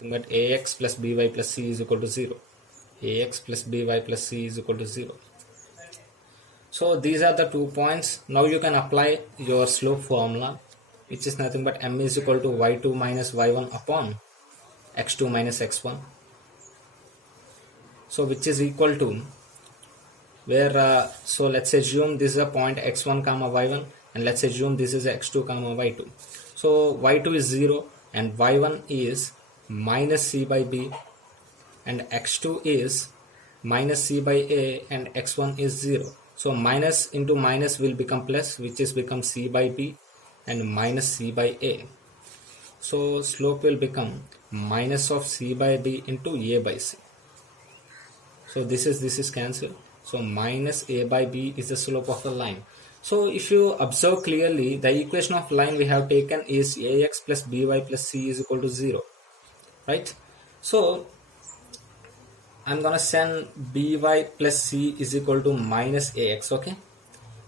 nothing but ax plus by plus c is equal to 0. Ax plus by plus c is equal to 0. So these are the 2 points. Now you can apply your slope formula, which is nothing but m is equal to y2 minus y1 upon x2 minus x1. So which is equal to where so let's assume this is a point x1 comma y1, and let's assume this is x2 comma y2. So y2 is 0 and y1 is minus c by b, and x2 is minus c by a, and x1 is 0. So minus into minus will become plus, which is become c by b and minus c by a. So slope will become minus of c by b into a by c. So this is cancelled. So minus a by b is the slope of the line. So if you observe clearly, the equation of line we have taken is ax plus by plus c is equal to 0, right? So I'm gonna send by plus c is equal to minus ax, okay?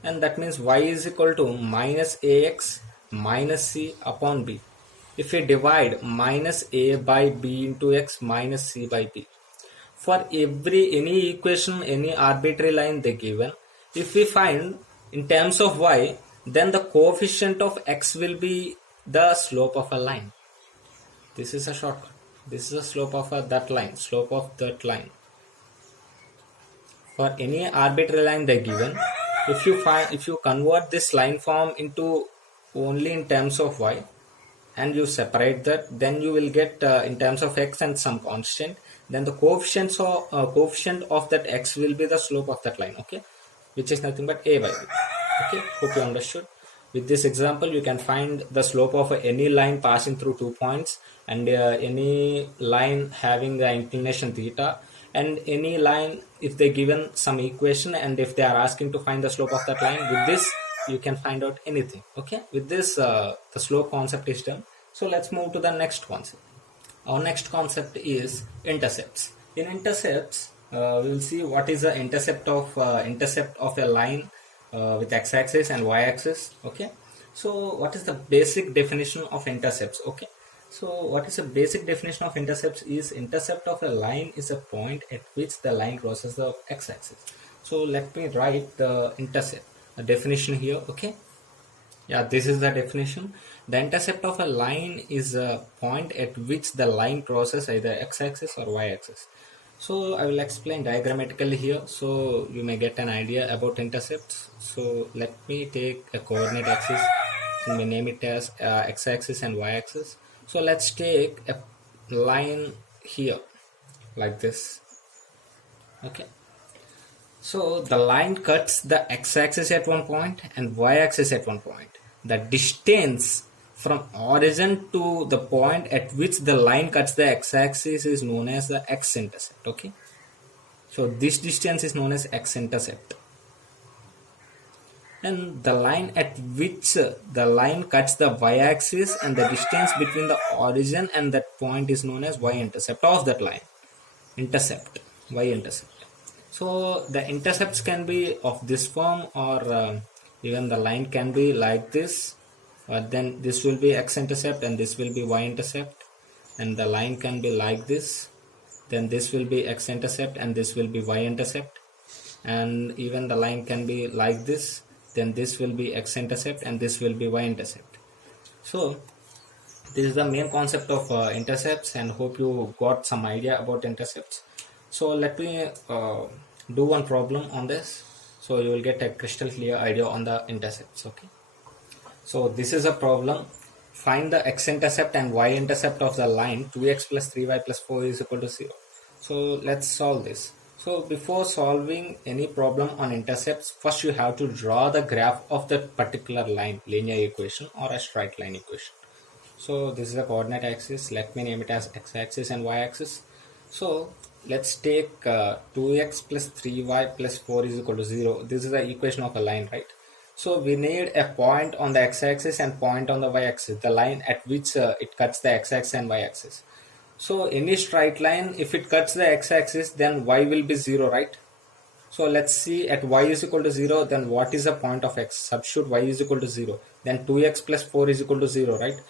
And that means y is equal to minus ax minus c upon b. If we divide minus a by b into x minus c by b, for any equation, any arbitrary line they given, if we find in terms of y, then the coefficient of x will be the slope of a line. This is a shortcut. This is the slope of that line, slope of that line. For any arbitrary line they given, if you convert this line form into only in terms of y, and you separate that, then you will get in terms of x and some constant, then the coefficient of that x will be the slope of that line, okay, which is nothing but a by b. Okay, hope you understood. With this example, you can find the slope of any line passing through 2 points, and any line having the inclination theta, and any line if they given some equation, and if they are asking to find the slope of that line, with this you can find out anything. Okay, with this the slope concept is done. So let's move to the next concept. Our next concept is intercepts. In intercepts, we will see what is the intercept of a line with x-axis and y-axis. Okay, so what is the basic definition of intercepts? Okay, so what is the basic definition of intercepts is intercept of a line is a point at which the line crosses the x-axis. So let me write the intercept definition here. Okay, yeah, this is the definition. The intercept of a line is a point at which the line crosses either x-axis or y-axis. So I will explain diagrammatically here, so you may get an idea about intercepts. So let me take a coordinate axis and we name it as x-axis and y-axis. So let's take a line here like this. Okay, so the line cuts the x-axis at one point and y-axis at one point. The distance from origin to the point at which the line cuts the x-axis is known as the x-intercept. Okay, so this distance is known as x-intercept, and the line at which the line cuts the y-axis and the distance between the origin and that point is known as y-intercept of that line. Intercept, y-intercept. So the intercepts can be of this form, or even the line can be like this. Then this will be x-intercept and this will be y-intercept, and the line can be like this. Then this will be x-intercept and this will be y-intercept, and even the line can be like this. Then this will be x-intercept and this will be y-intercept. So this is the main concept of intercepts, and hope you got some idea about intercepts. So let me do one problem on this, so you will get a crystal clear idea on the intercepts. Okay, so this is a problem. Find the x-intercept and y-intercept of the line 2x plus 3y plus 4 is equal to 0. So let's solve this. So before solving any problem on intercepts, first you have to draw the graph of that particular line, linear equation or a straight line equation. So this is a coordinate axis. Let me name it as x-axis and y-axis. So let's take 2x plus 3y plus 4 is equal to 0. This is the equation of a line, right? So we need a point on the x-axis and point on the y-axis, the line at which it cuts the x-axis and y-axis. So any straight line, if it cuts the x-axis, then y will be 0, right? So let's see, at y is equal to 0, then what is the point of x? Substitute y is equal to 0. Then 2x plus 4 is equal to 0, right?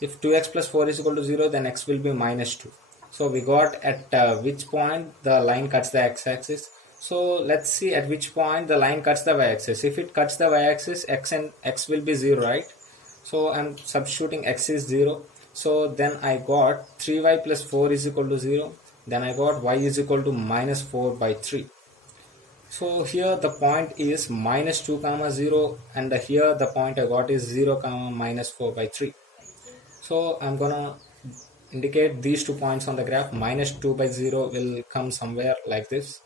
If 2x plus 4 is equal to 0, then x will be minus 2. So we got at which point the line cuts the x-axis. So let's see at which point the line cuts the y-axis. If it cuts the y-axis, x will be 0, right? So I'm substituting x is 0. So then I got 3y plus 4 is equal to 0. Then I got y is equal to minus 4 by 3. So here the point is minus 2 comma 0, and here the point I got is 0 comma minus 4 by 3. So I'm gonna indicate these 2 points on the graph. Minus 2 by 0 will come somewhere like this.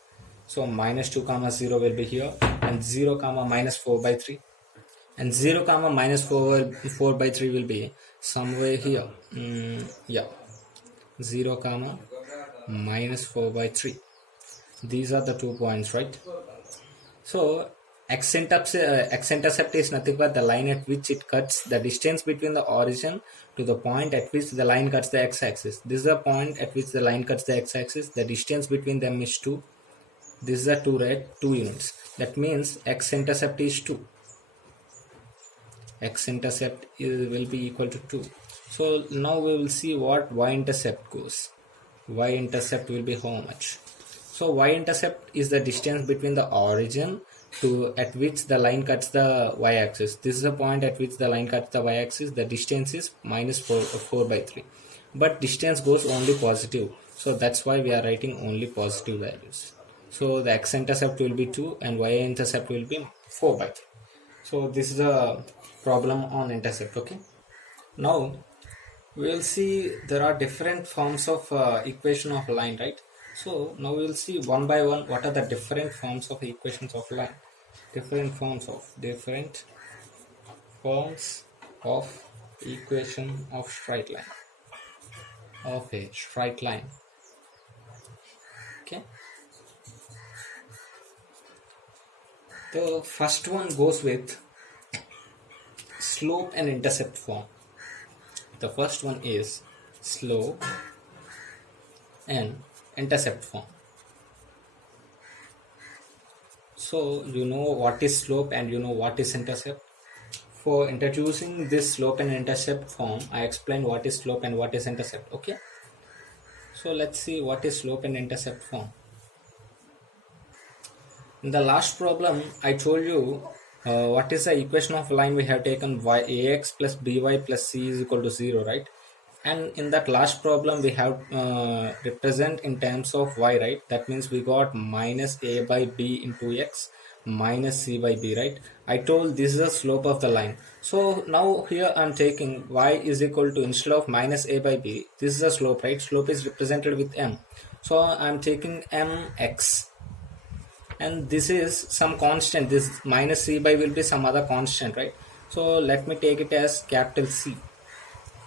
So minus 2 comma 0 will be here, and 0 comma minus 4 by 3, and 0 comma minus 4 by 3 will be somewhere here. Yeah, 0 comma minus 4 by 3. These are the 2 points, right? So x-intercept is nothing but the line at which it cuts the distance between the origin to the point at which the line cuts the x-axis. This is the point at which the line cuts the x-axis. The distance between them is 2. This is the 2, right? 2 units. That means x-intercept is 2. X-intercept will be equal to 2. So now we will see what y-intercept goes. Y-intercept will be how much? So y-intercept is the distance between the origin to at which the line cuts the y-axis. This is the point at which the line cuts the y-axis. The distance is minus 4 by 3. But distance goes only positive. So that's why we are writing only positive values. So the x-intercept will be 2 and y-intercept will be 4 by 3. So this is a problem on intercept. Okay. Now we will see there are different forms of equation of line, right? So now we will see one by one what are the different forms of equations of line. Different forms of equation of straight line. Of a straight line. Okay. The first one goes with slope and intercept form. The first one is slope and intercept form. So you know what is slope and you know what is intercept. For introducing this slope and intercept form, I explained what is slope and what is intercept. Okay. So let's see what is slope and intercept form. In the last problem, I told you what is the equation of line. We have taken ax plus by plus c is equal to 0, right? And in that last problem, we have represent in terms of y, right? That means we got minus a by b into x minus c by b, right? I told this is the slope of the line. So now here I'm taking y is equal to, instead of minus a by b, this is the slope, right? Slope is represented with m. So I'm taking mx. And this is some constant. This minus c by will be some other constant, right? So let me take it as capital C.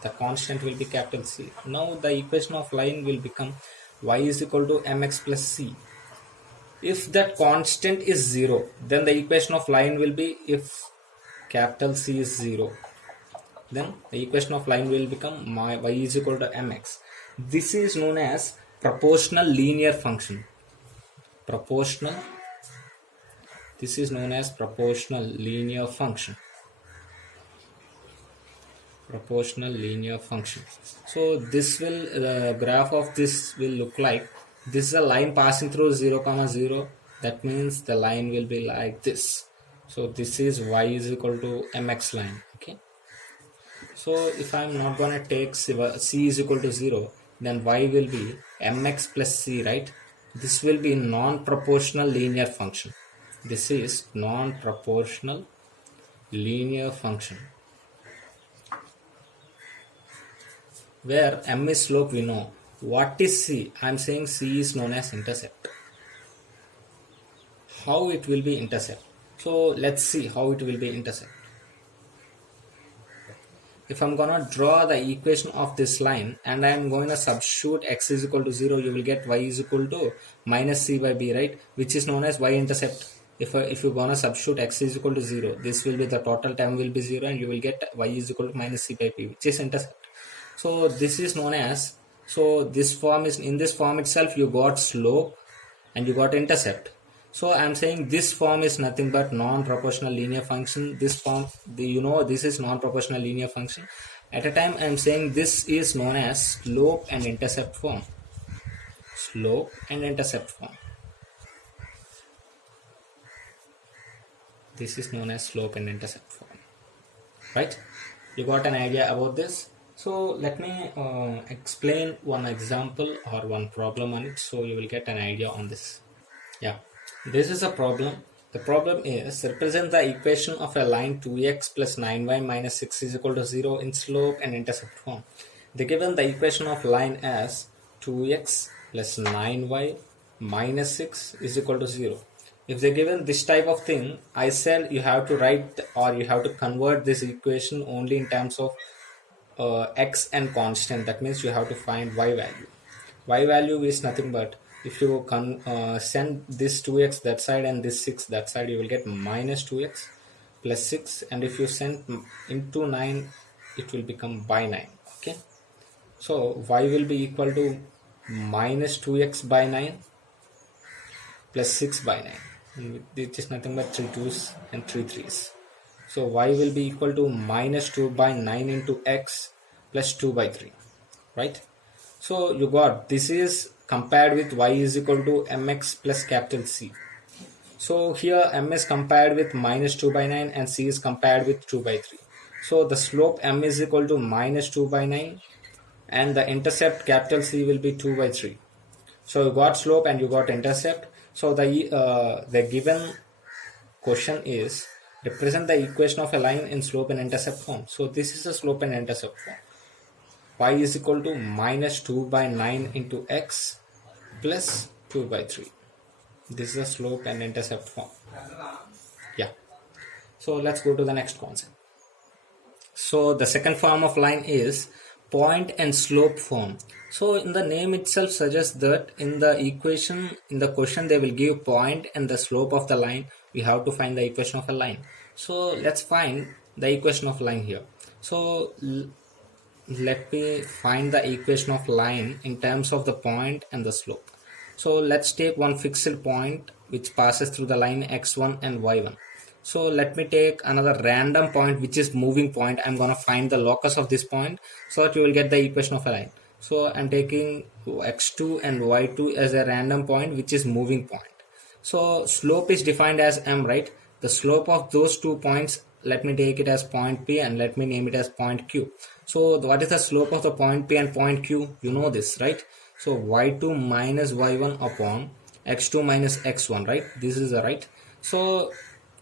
The constant will be capital C. Now the equation of line will become y is equal to mx plus c. If that constant is 0, then the equation of line will be, if capital C is 0, then the equation of line will become y is equal to mx. This is known as proportional linear function. This is known as proportional linear function. Proportional linear function. So this will, the graph of this will look like, this is a line passing through 0 comma 0. That means the line will be like this. So this is y is equal to mx line. Okay. So if I am not gonna take c is equal to 0, then y will be mx plus c, right? This will be non-proportional linear function. This is non-proportional linear function, where m is slope. We know what is c. I am saying c is known as intercept. How it will be intercept? So let's see how it will be intercept. If I'm gonna draw the equation of this line and I'm going to substitute x is equal to 0, you will get y is equal to minus c by b, right? Which is known as y-intercept. If you're gonna substitute x is equal to 0, this will be, the total term will be 0 and you will get y is equal to minus c by b, which is intercept. So this is known as, so this form is, in this form itself you got slope and you got intercept. So I am saying this form is nothing but non-proportional linear function. This form, this is non-proportional linear function. At a time I am saying this is known as slope and intercept form. slope and intercept form. This is known as slope and intercept form, right? You got an idea about this? So let me explain one example or one problem on it, so you will get an idea on this. Yeah, this is a problem. The problem is represent the equation of a line 2x plus 9y minus 6 is equal to 0 in slope and intercept form. They given the equation of line as 2x plus 9y minus 6 is equal to 0. If they given this type of thing, I said you have to write or you have to convert this equation only in terms of x and constant. That means you have to find y value. Y value is nothing but if you send this 2x that side and this 6 that side, you will get minus 2x plus 6, and if you send into 9, it will become by 9. Okay, so y will be equal to minus 2x by 9 plus 6 by 9, which is nothing but 3 2's and 3 3's. So y will be equal to minus 2 by 9 into x plus 2 by 3, right? So you got this is compared with y is equal to mx plus capital C. So here m is compared with minus 2 by 9 and c is compared with 2 by 3. So the slope m is equal to minus 2 by 9 and the intercept capital C will be 2 by 3. So you got slope and you got intercept. So the given question is represent the equation of a line in slope and intercept form. So this is a slope and intercept form. Y is equal to minus 2 by 9 into x plus 2 by 3. This is a slope and intercept form. Yeah. So let's go to the next concept. So the second form of line is point and slope form. So in the name itself suggests that in the equation, in the question they will give point and the slope of the line. We have to find the equation of a line. So let's find the equation of line here. So let me find the equation of line in terms of the point and the slope. So let's take one fixed point which passes through the line x1 and y1. So let me take another random point which is moving point. I'm gonna find the locus of this point so that you will get the equation of a line. So I'm taking x2 and y2 as a random point which is moving point. So slope is defined as m, right? The slope of those 2 points, let me take it as point P and let me name it as point Q. So what is the slope of the point P and point Q? You know this, right? So y2 minus y1 upon x2 minus x1, right? This is the right. So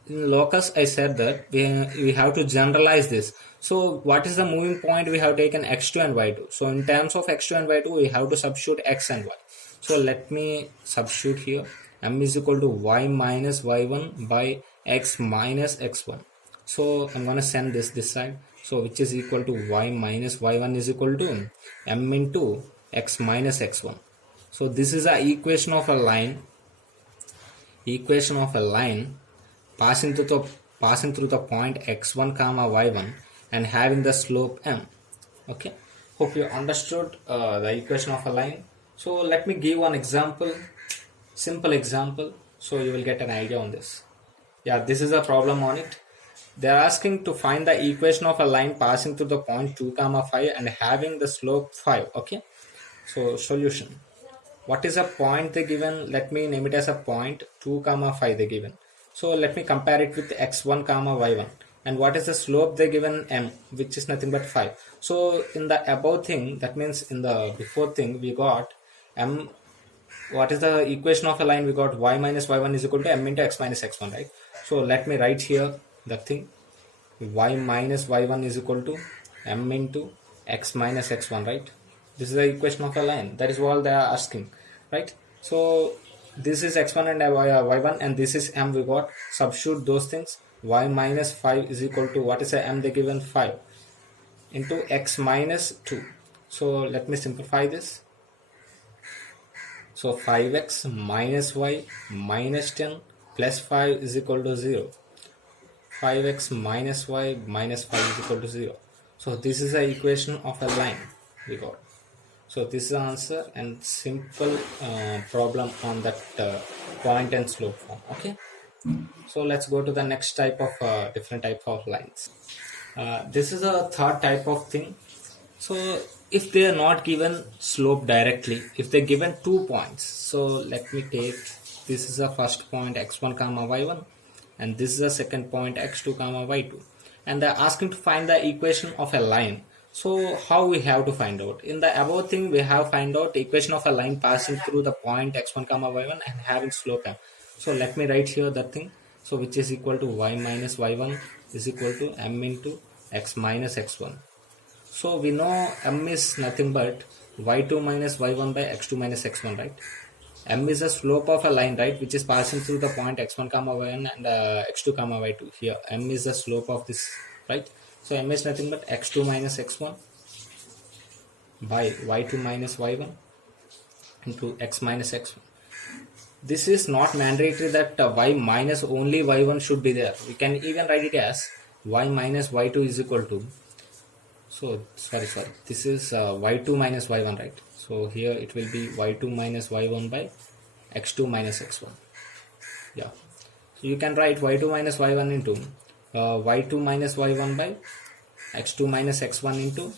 in locus I said that we have to generalize this. So what is the moving point? We have taken x2 and y2. So in terms of x2 and y2 we have to substitute x and y. So let me substitute here. M is equal to y minus y1 by x minus x1. So I'm gonna send this side. So which is equal to y minus y1 is equal to m into x minus x1. So this is the equation of a line. Equation of a line passing through the point x1 comma y1 and having the slope m. Okay, hope you understood the equation of a line. So let me give one example, simple example, so you will get an idea on this. Yeah, this is a problem on it. They are asking to find the equation of a line passing through the point 2 comma 5 and having the slope 5. Okay, so solution. What is a point they given? Let me name it as a point 2 comma 5 they given. So let me compare it with x1 comma y1. And what is the slope they given? M, which is nothing but 5. So in the above thing, that means in the before thing, we got m. What is the equation of a line? We got y minus y1 is equal to m into x minus x1, right? So let me write here that thing. Y minus y1 is equal to m into x minus x1, right? This is the equation of a line. That is all they are asking, right? So this is x1 and y1 and this is m. We got substitute those things. Y minus 5 is equal to what is the m they given? 5 into x minus 2. So let me simplify this. So 5x minus y minus 10 plus 5 is equal to 0. 5x minus y minus 5 is equal to 0. So this is the equation of a line we got. So this is the answer and simple problem on that point and slope form. Okay. So let's go to the next type of different type of lines. This is a third type of thing. So if they are not given slope directly, if they're given 2 points, so let me take, this is the first point x1 comma y1, and this is the second point x2 comma y2, and they're asking to find the equation of a line. So how we have to find out? In the above thing, we have find out the equation of a line passing through the point x1 comma y1 and having slope m. So let me write here that thing, so which is equal to y minus y1 is equal to m into x minus x1. So we know m is nothing but y2 minus y1 by x2 minus x1, right? M is the slope of a line, right, which is passing through the point x1 comma y1 and x2 comma y2. Here m is the slope of this, right? So m is nothing but x2 minus x1 by y2 minus y1 into x minus x1. This is not mandatory that y minus only y1 should be there. We can even write it as y minus y2 is equal to, so sorry, this is y2 minus y1, right? So here it will be y2 minus y1 by x2 minus x1. Yeah, so you can write y2 minus y1 into y2 minus y1 by x2 minus x1 into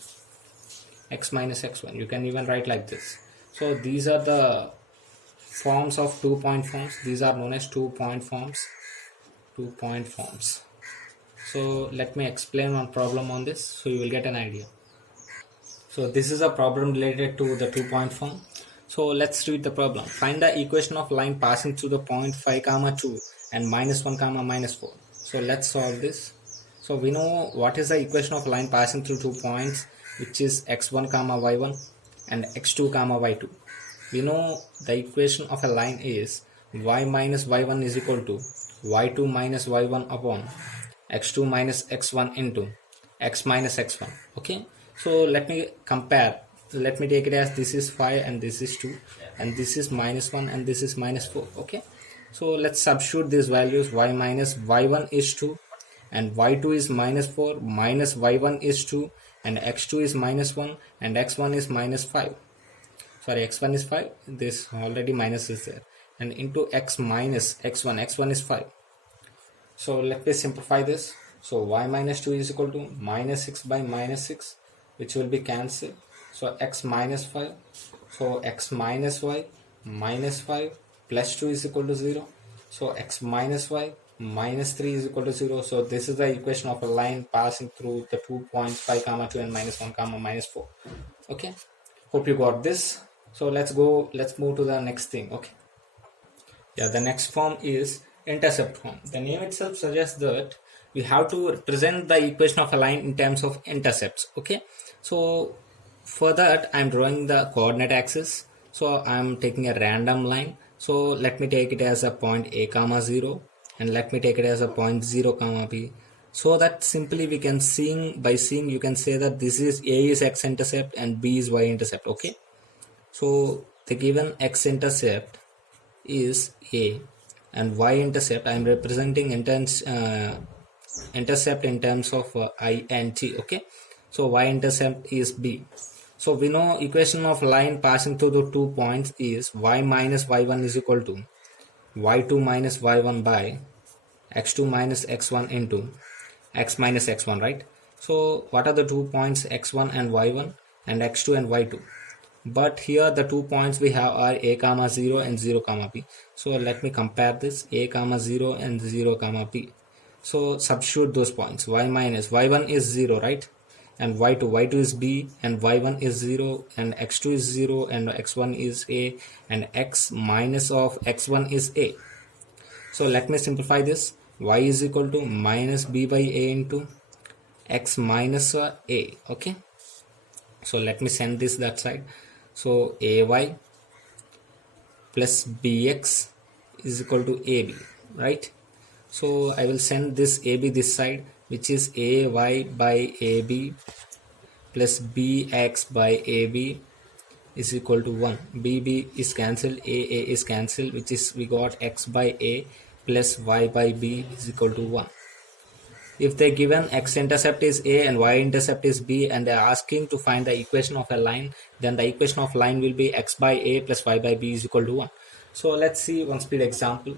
x minus x1. You can even write like this. So these are the forms of 2-point forms. These are known as 2-point forms. 2-point forms. So let me explain one problem on this so you will get an idea. So this is a problem related to the 2-point form. So let's read the problem. Find the equation of line passing through the point 5 comma 2 and minus 1 comma minus 4. So let's solve this. So we know what is the equation of line passing through 2 points, which is x1 comma y1 and x2 comma y2. We know the equation of a line is y minus y1 is equal to y2 minus y1 upon x2 minus x1 into x minus x1. Okay, so let me compare. Let me take it as this is 5 and this is 2 and this is minus 1 and this is minus 4. Okay, so let's substitute these values. Y minus y1 is 2 and y2 is minus 4, minus y1 is 2 and x2 is minus 1 and x1 is minus 5. Sorry, x1 is 5, this already minus is there, and into x minus x1, x1 is 5. So let me simplify this. So y minus 2 is equal to minus 6 by minus 6, which will be cancelled. So x minus 5, so x minus y minus 5 plus 2 is equal to 0. So x minus y minus 3 is equal to 0. So this is the equation of a line passing through the 2 points 5 comma 2 and minus 1 comma minus 4. Okay, hope you got this. So let's move to the next thing. Okay, yeah, the next form is intercept form. The name itself suggests that we have to represent the equation of a line in terms of intercepts. Okay, so for that I'm drawing the coordinate axis. So I'm taking a random line. So let me take it as a point a comma 0 and let me take it as a point 0 comma b, so that simply we can by seeing you can say that this is a is x-intercept and b is y-intercept. Okay, so the given x-intercept is a and y-intercept I am representing intercept in terms of I and t. Okay, so y-intercept is b. So we know equation of line passing through the 2 points is y minus y1 is equal to y2 minus y1 by x2 minus x1 into x minus x1, right? So what are the 2 points x1 and y1 and x2 and y2? But here the 2 points we have are a comma 0 and 0 comma b. So let me compare this, a comma 0 and 0 comma b. So substitute those points. Y minus y1 is 0, right, and y2 is b and y1 is 0 and x2 is 0 and x1 is a and x minus of x1 is a. So let me simplify this. Y is equal to minus b by a into x minus a. Okay, so let me send this that side. So ay plus bx is equal to ab, right? So I will send this ab this side, which is ay by ab plus bx by ab is equal to 1. bb is cancelled, a is cancelled, which is we got x by a plus y by b is equal to 1. If they given x-intercept is a and y-intercept is b and they are asking to find the equation of a line, then the equation of line will be x by a plus y by b is equal to 1. So let's see one speed example.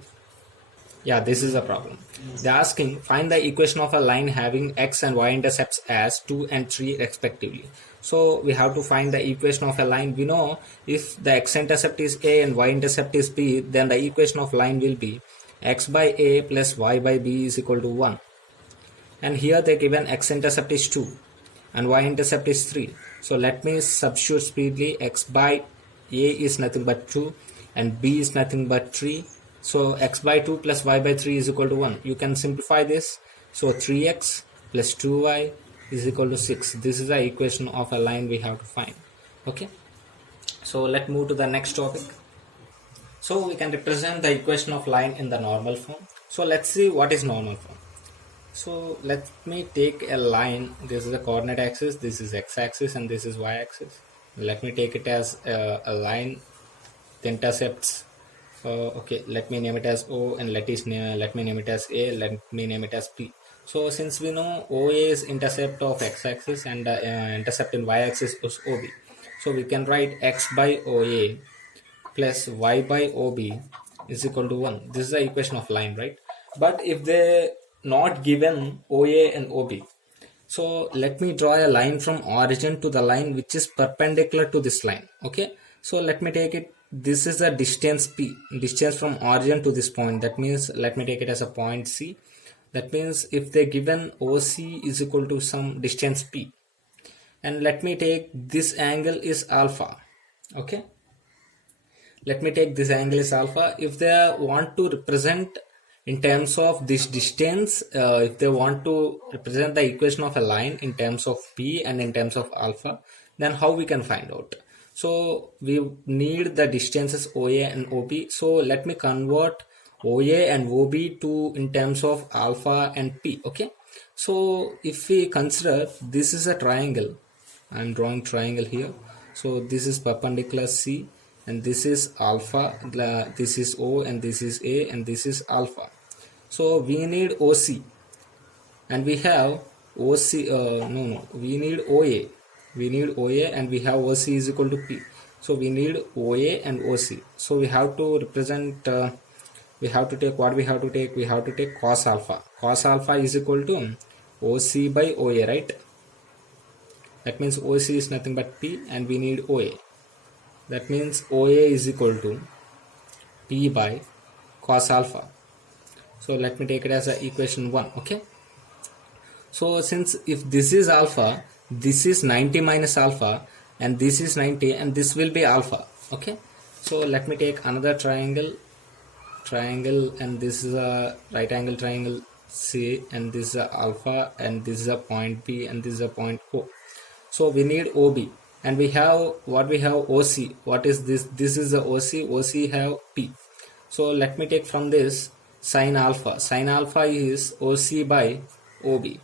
Yeah, this is a problem. They're asking find the equation of a line having x and y intercepts as 2 and 3 respectively. So we have to find the equation of a line. We know if the x-intercept is a and y-intercept is b, then the equation of line will be x by a plus y by b is equal to 1. And here they given x-intercept is 2 and y-intercept is 3. So let me substitute speedily. X by a is nothing but 2 and b is nothing but 3. So x by 2 plus y by 3 is equal to 1. You can simplify this. So 3x plus 2y is equal to 6. This is the equation of a line we have to find. Okay. So let's move to the next topic. So we can represent the equation of line in the normal form. So let's see what is normal form. So let me take a line. This is the coordinate axis, this is x-axis, and this is y-axis. Let me take it as a line. The intercepts. Okay, let me name it as O, and let me name it as A. Let me name it as P. So since we know OA is intercept of x-axis and intercept in y-axis is OB, so we can write x by OA plus y by OB is equal to 1. This is the equation of line, right? But if they not given OA and OB, so let me draw a line from origin to the line which is perpendicular to this line. Okay, so let me take it, this is the distance P, distance from origin to this point. That means let me take it as a point C. That means if they given OC is equal to some distance P, and let me take this angle is alpha. Okay, let me take this angle is alpha. If they want to represent in terms of this distance, if they want to represent the equation of a line in terms of P and in terms of alpha, then how we can find out? So we need the distances OA and OB. So let me convert OA and OB to in terms of alpha and P. Okay, so if we consider this is a triangle, I'm drawing triangle here. So this is perpendicular C, and this is alpha, this is O, and this is A, and this is alpha. So we need OC, and we have OC, we need OA. We need OA and we have OC is equal to P. So we need OA and OC. So we have to represent, we have to take what we have to take? We have to take cos alpha. Cos alpha is equal to OC by OA, right? That means OC is nothing but P and we need OA. That means OA is equal to P by cos alpha. So let me take it as a equation 1. Okay. So since if this is alpha, this is 90 minus alpha, and this is 90, and this will be alpha. Okay. So let me take another triangle, and this is a right angle triangle C, and this is a alpha, and this is a point B, and this is a point O. So we need OB, and we have what we have OC. What is this? This is the OC. OC have P. So let me take from this sin alpha. Sin alpha is OC by OB.